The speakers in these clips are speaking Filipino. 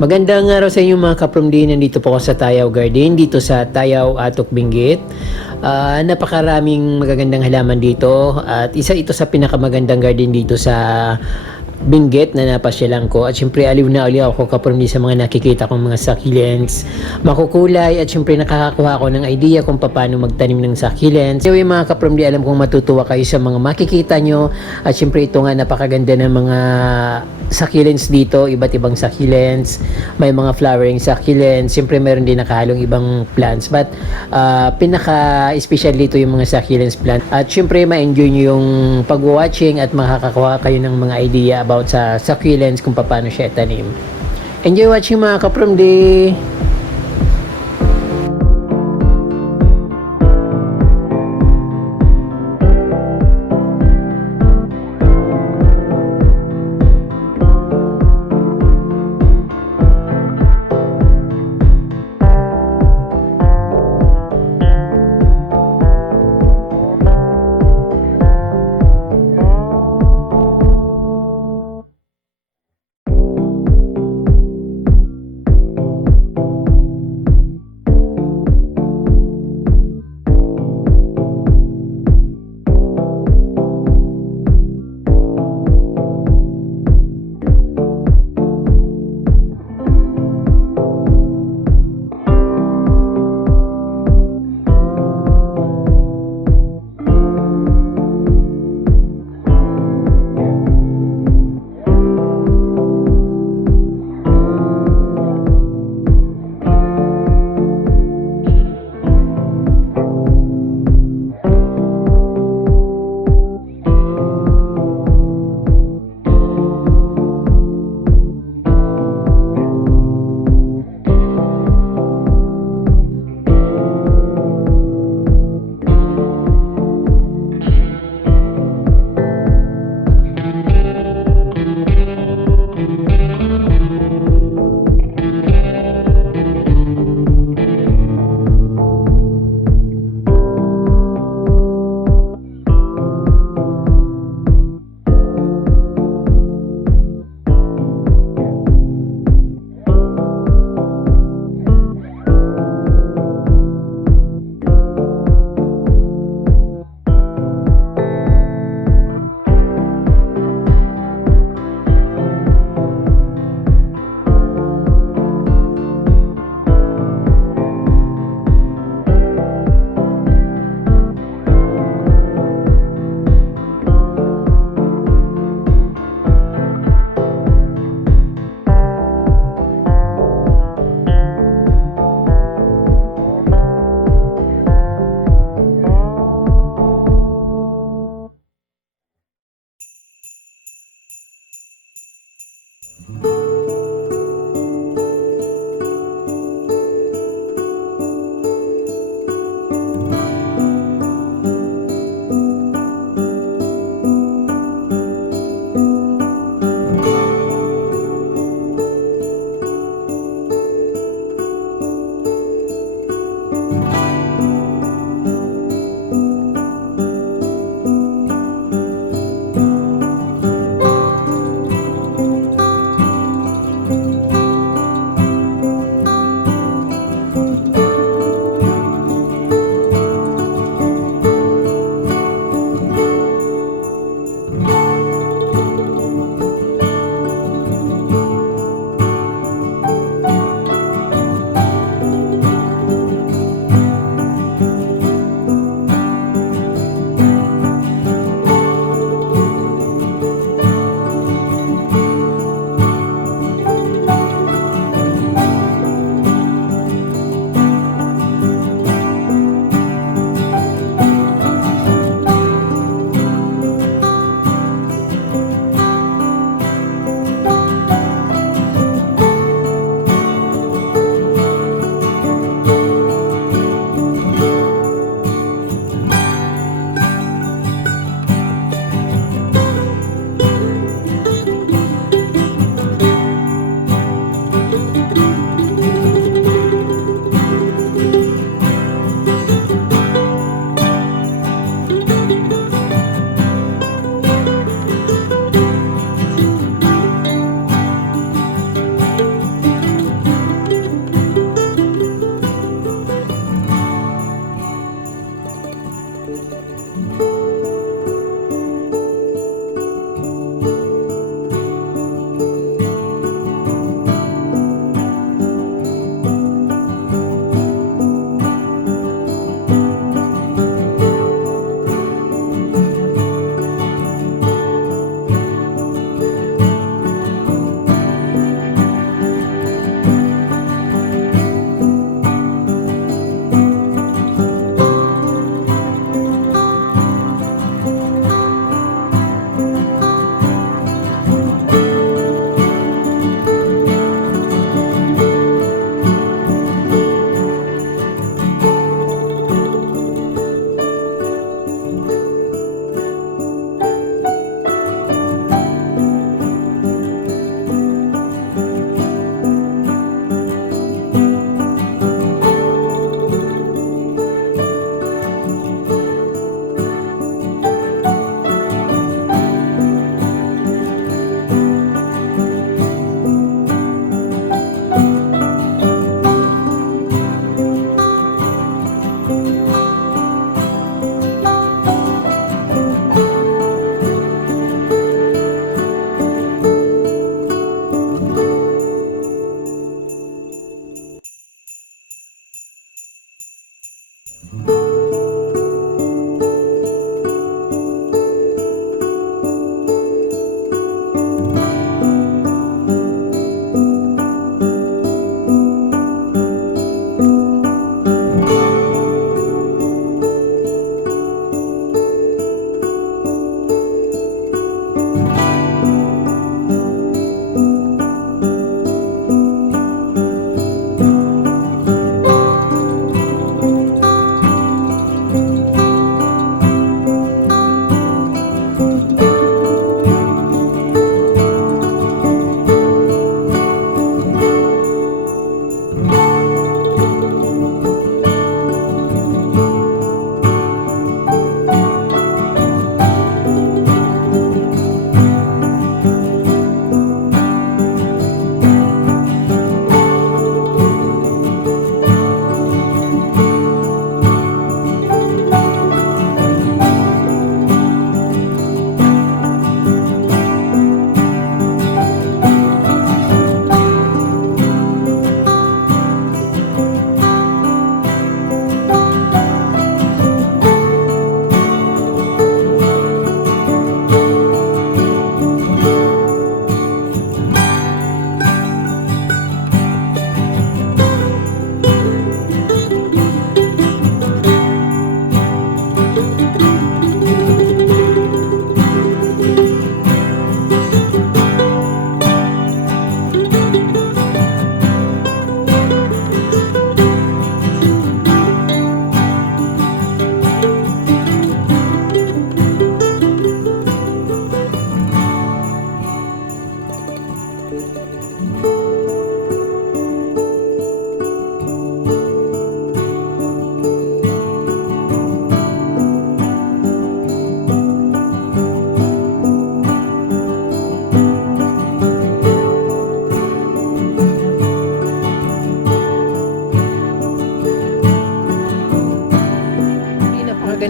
Magandang araw sa inyo mga kapromdi. Nandito po ako sa Tayaw Garden, dito sa Tayaw, Atok, Benguet. Napakaraming magagandang halaman dito at isa ito sa pinakamagandang garden dito sa Benguet na napasyalan ko. At syempre aliw na aliw ako kapromdi sa mga nakikita kong mga succulents, makukulay, at syempre nakakakuha ako ng idea kung paano magtanim ng succulents. Anyway mga kapromdi, alam kong matutuwa kayo sa mga makikita nyo. At syempre ito nga napakaganda ng mga succulents dito, iba't ibang succulents, may mga flowering succulents, siyempre meron din nakahalong ibang plants, but pinaka-special dito yung mga succulents plant. At siyempre ma-enjoy nyo yung pag-watching at makakakuha kayo ng mga idea about sa succulents kung paano siya itanim. Enjoy watching mga kapromdi!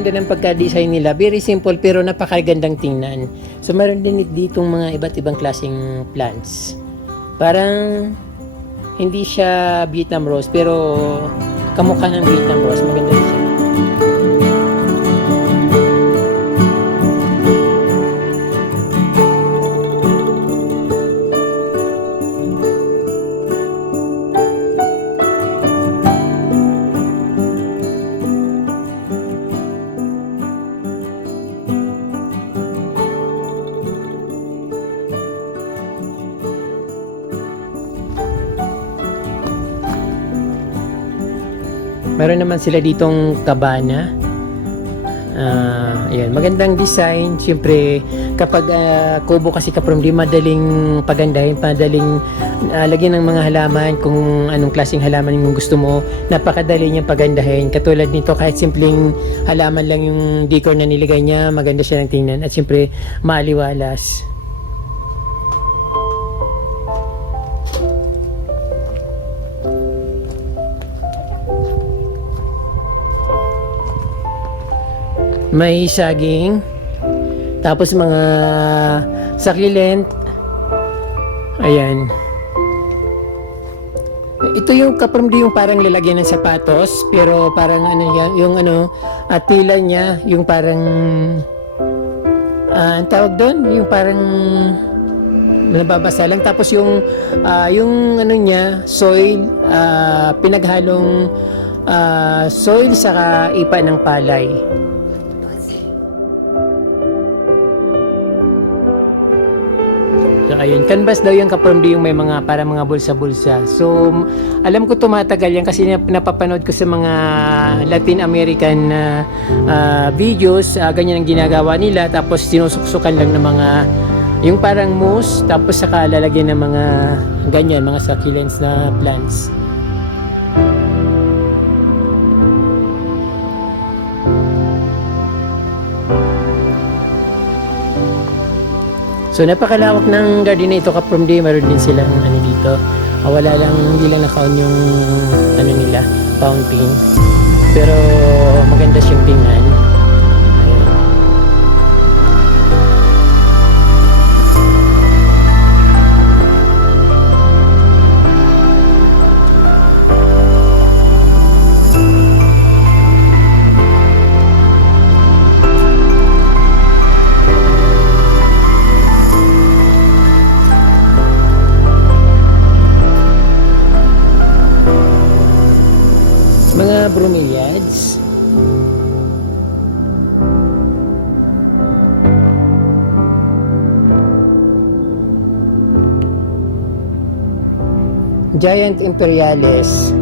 napakaganda ng pagka-design nila. Very simple pero napakagandang tingnan. So meron din ditong mga iba't ibang klaseng plants. Parang hindi siya Vietnam rose pero kamukha ng Vietnam rose. Maganda rin siya. Meron naman sila ditong kabana. Ayan, magandang design. Siyempre, kapag kubo kasi kaprom, di madaling pagandahin, madaling lagyan ng mga halaman kung anong klaseng halaman yung gusto mo. Napakadali niyang pagandahin. Katulad nito, kahit simpleng halaman lang yung decor na nilagay niya, maganda siya ng tingnan. At siyempre, maaliwalas. May saging, tapos mga succulent. Ayan. Ito yung kapromdi yung parang lalagyan ng sapatos, pero parang ano yan, yung ano, tila niya, yung parang ang tawag doon, yung parang nababasa lang. Tapos yung ano niya, soil, pinaghalong soil saka ipa ng palay. So, ayun, canvas daw yung kapromdi yung may mga para mga bulsa-bulsa. So, alam ko tumatagal yan kasi napapanood ko sa mga Latin American videos, ganyan ang ginagawa nila. Tapos sinusuksukan lang ng mga yung parang mousse, tapos saka lalagyan ng mga ganyan, mga succulents na plants. So napakalawak ng garden na ito kapromdi. Meron din silang ano dito. Wala lang, hindi lang nakaon yung ano nila, fountain. Pero maganda siyang tingnan. Ayan. Mga bromeliads. Giant imperiales.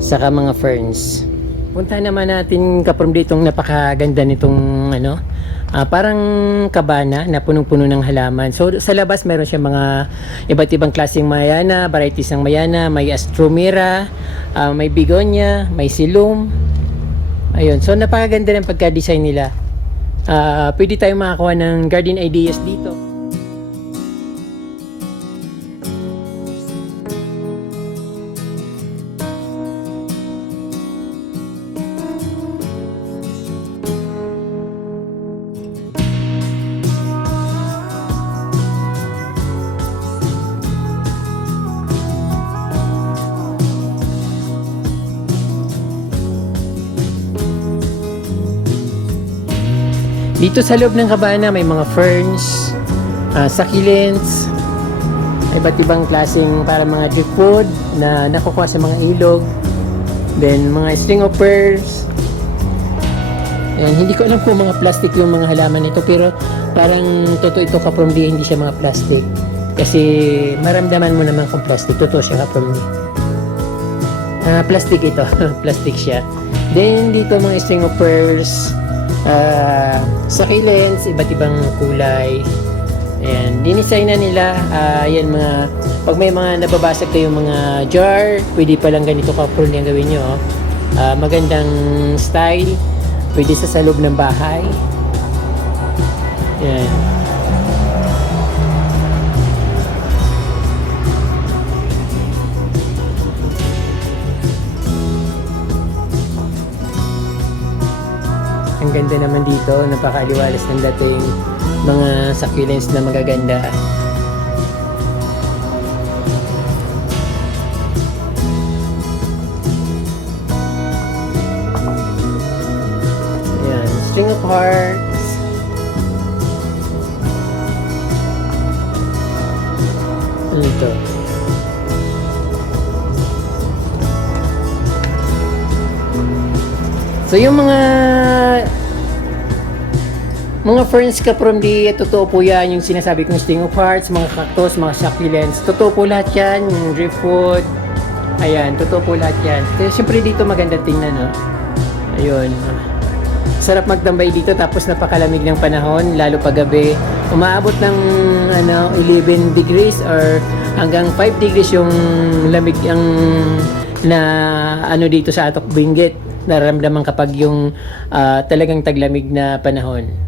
Saka mga ferns. Punta naman natin kapromdi itong napakaganda nitong ano, parang kabana na punong-puno ng halaman. So sa labas meron siya mga iba't ibang klaseng mayana, varieties ng mayana, may astromera, may bigonia, may silum. Ayun, so napakaganda ng pagka-design nila. Pwede tayong makakuha ng garden ideas dito. Dito sa loob ng kabana may mga ferns, succulents, iba't ibang klaseng para mga driftwood na nakukuha sa mga ilog, then mga string of pearls. Ayan, hindi ko alam kung mga plastic yung mga halaman nito, pero parang totoo ito kapromdi, hindi siya mga plastic kasi maramdaman mo naman kung plastic. Totoo siya kapromdi. Plastic ito. Plastic siya. Then dito mga string of pearls, succulents, iba't ibang kulay. Ayan, dinisign na nila. Ayan, mga pag may mga nababasag kayong mga jar, pwede palang ganito kapromdi ang gawin nyo. Magandang style, pwede sa loob ng bahay. Ayan. napakaganda naman dito, napakaaliwalas ng dating, mga succulents na magaganda. Ayan, string of hearts. Ano ito? So yung mga ferns ka from the, totoo po yan, yung sinasabi kong string of hearts, mga cactus, mga succulents, totoo po lahat yan, yung driftwood, ayan, totoo po lahat yan. Kaya syempre dito maganda tingnan, no? Ayun. Sarap magtambay dito tapos napakalamig ng panahon, lalo pag gabi. Umaabot ng 11 degrees or hanggang 5 degrees yung lamig ang dito sa Atok Benguet. Nararamdaman kapag yung talagang taglamig na panahon.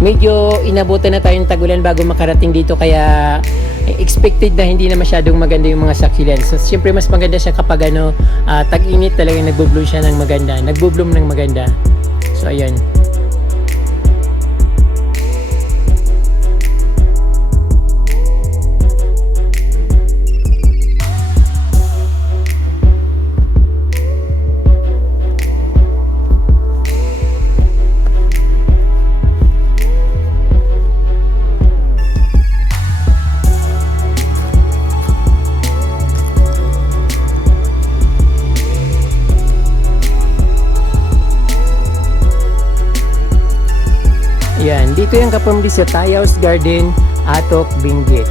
Medyo inabutan na tayong tagulan bago makarating dito, kaya expected na hindi na masyadong maganda yung mga succulents. So, siyempre mas maganda siya kapag tag-init talagang nagbo-bloom siya ng maganda, nagbo-bloom ng maganda. So ayan. Yan, dito yung kapamilya sa Thai House Garden, Atok Benguet.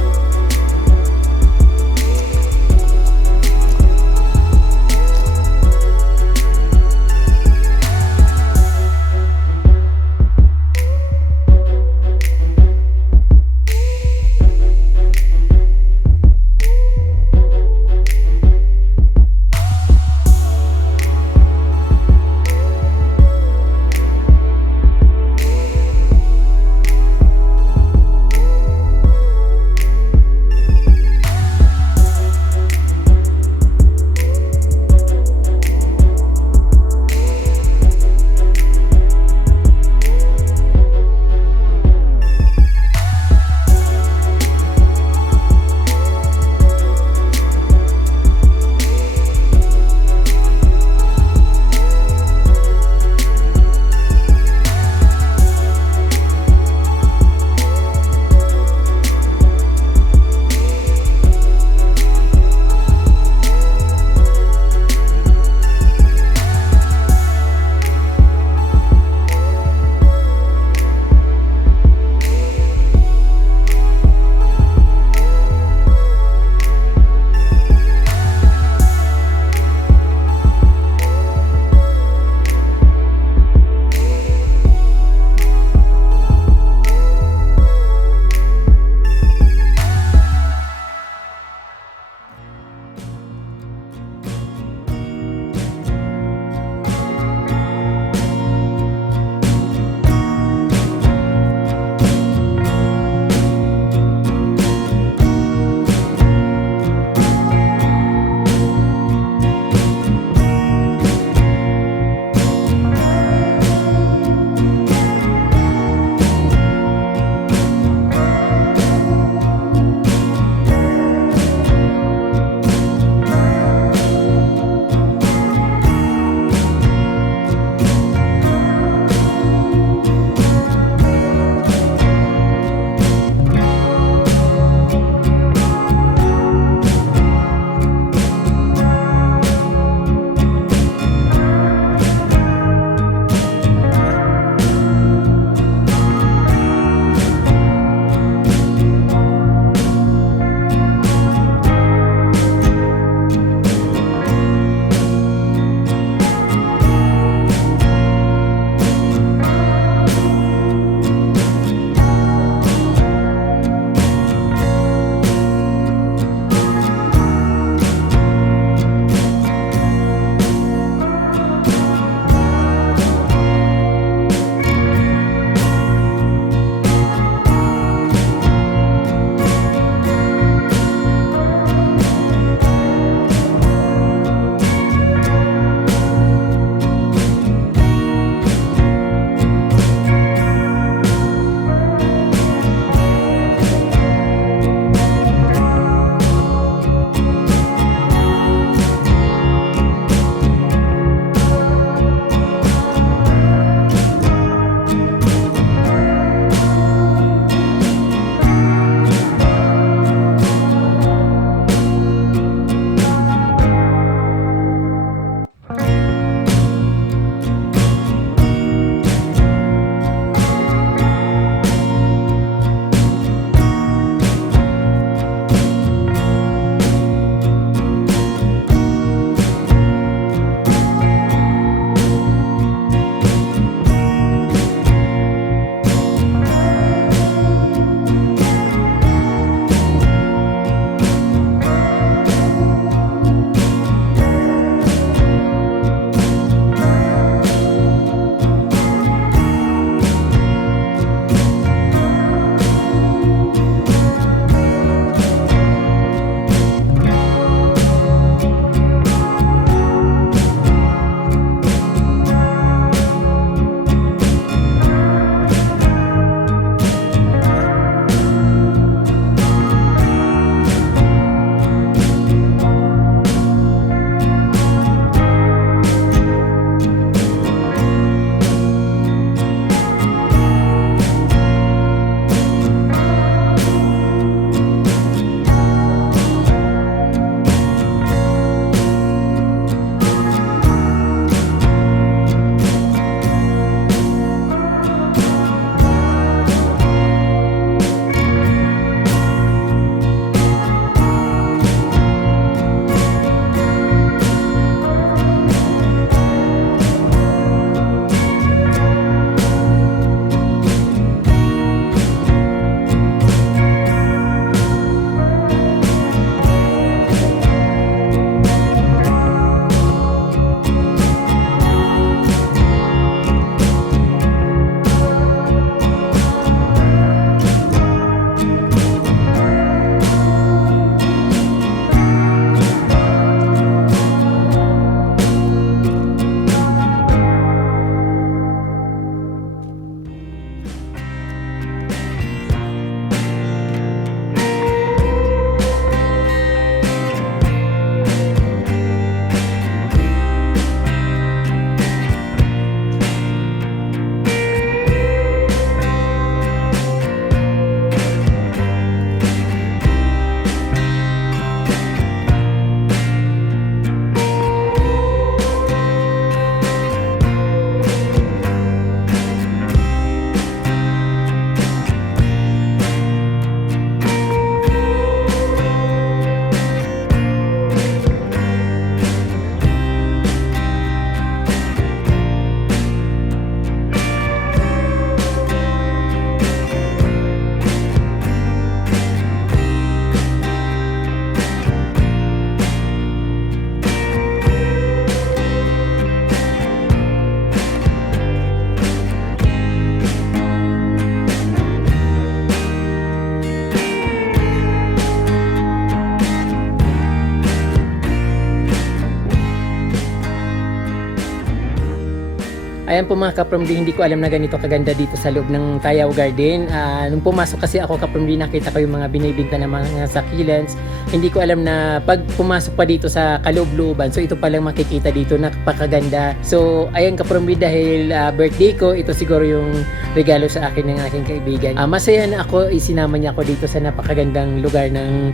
Ayan po mga kapromdi, hindi ko alam na ganito kaganda dito sa loob ng Tayaw Garden. Nung pumasok kasi ako kapromdi, nakita ko yung mga binibinta ng mga succulents. Hindi ko alam na pag pumasok pa dito sa kaloob-looban, so ito palang makikita dito, napakaganda. So ayan kapromdi, dahil birthday ko, ito siguro yung regalo sa akin ng aking kaibigan. Masaya na ako, isinama niya ako dito sa napakagandang lugar ng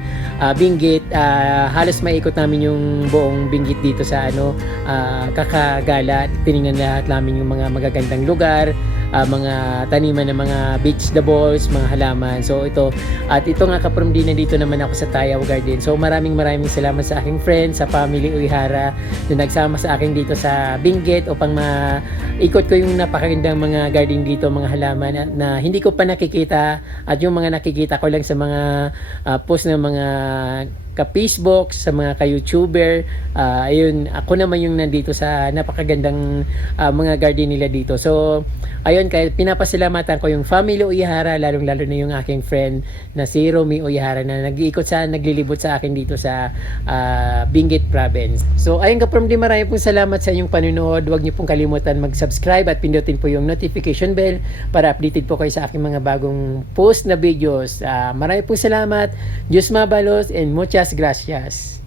Benguet. Halos maikot namin yung buong Benguet dito sa Kakagala. Tinignan lahat namin yung mga magagandang lugar, mga taniman ng mga vegetables, mga halaman. So ito nga kapromdi, dito naman ako sa Tayaw Garden. So maraming salamat sa aking friends, sa family Uihara na nagsama sa akin dito sa Benguet upang maikot ko yung napakagandang mga garden dito, mga halaman na hindi ko pa nakikita, at yung mga nakikita ko lang sa mga post ng mga ka-Facebook, sa mga ka-YouTuber. Ayun, ako naman yung nandito sa napakagandang mga garden nila dito. So, ayun, kaya pinapasalamatan ko yung family Uihara, lalong-lalo na yung aking friend na si Romy Uihara na naglilibot sa akin dito sa Benguet Province. So, ayun kapromdi, marami pong salamat sa inyong panunood. Huwag niyo pong kalimutan mag-subscribe at pindutin po yung notification bell para updated po kayo sa aking mga bagong post na videos. Marami pong salamat. Diyos mabalos and muchas gracias.